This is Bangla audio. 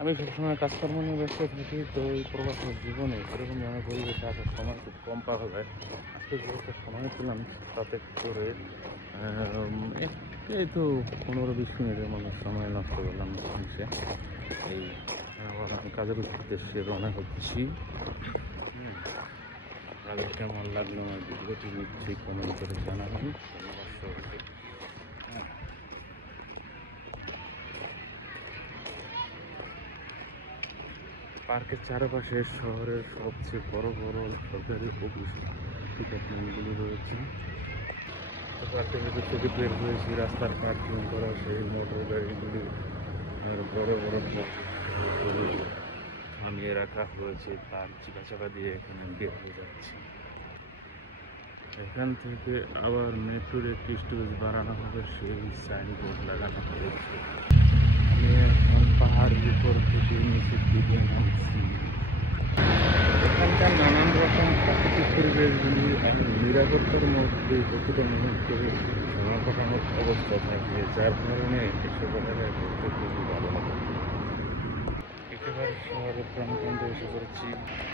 আমি সবসময় কাজকর্ম নিয়ে ব্যস্ত থাকি, তো এই প্রবাস জীবনে এরকম ধরনের পরিবেশে আসার সময় খুব কম পাওয়া যায়। আজকে যে একটা সময় পেলাম তাতে করে এই এই তো 15-20 মিনিটের মতো সময় নষ্ট করলাম এসে। এই আবার আমি কাজের উদ্দেশ্যে রওনা হচ্ছি। কাজের কেমন লাগলো আমার ভিডিওটি নিশ্চয়ই কমেন্ট করে জানাবেন। ধন্যবাদ সবাইকে। হ্যাঁ, পার্কের চারপাশে শহরের সবচেয়ে বড় বড় সরকারি অফিস ডিপার্টমেন্টগুলি রয়েছে। তো পার্কের ভেতর থেকে বের হয়েছি, রাস্তার পার্কিং করা সেই মোটর গাড়িগুলি আর বড় বড় ট্রাকগুলি থামিয়ে রাখা হয়েছে, তার চিকাচাকা দিয়ে এখানে বের হয়ে যাচ্ছি। এখান থেকে আবার মেট্রোর একটি স্টপেজ বাড়ানো হবে, সেই সাইনবোর্ড লাগানো হয়েছে। আমি এখন পাহাড়ের উপর থেকে নিচের দিকে নামছি। এখানকার নানান রকম প্রাকৃতিক পরিবেশগুলি আমি নিরাপত্তার মধ্যে কতটা মুহূর্তে সংরক্ষণাত্মক অবস্থা থাকে, যার কারণে এসব জায়গায় ঘুরতে খুবই ভালো লাগে। একেবারে শহরের প্রাণকেন্দ্রে এসে পড়েছি।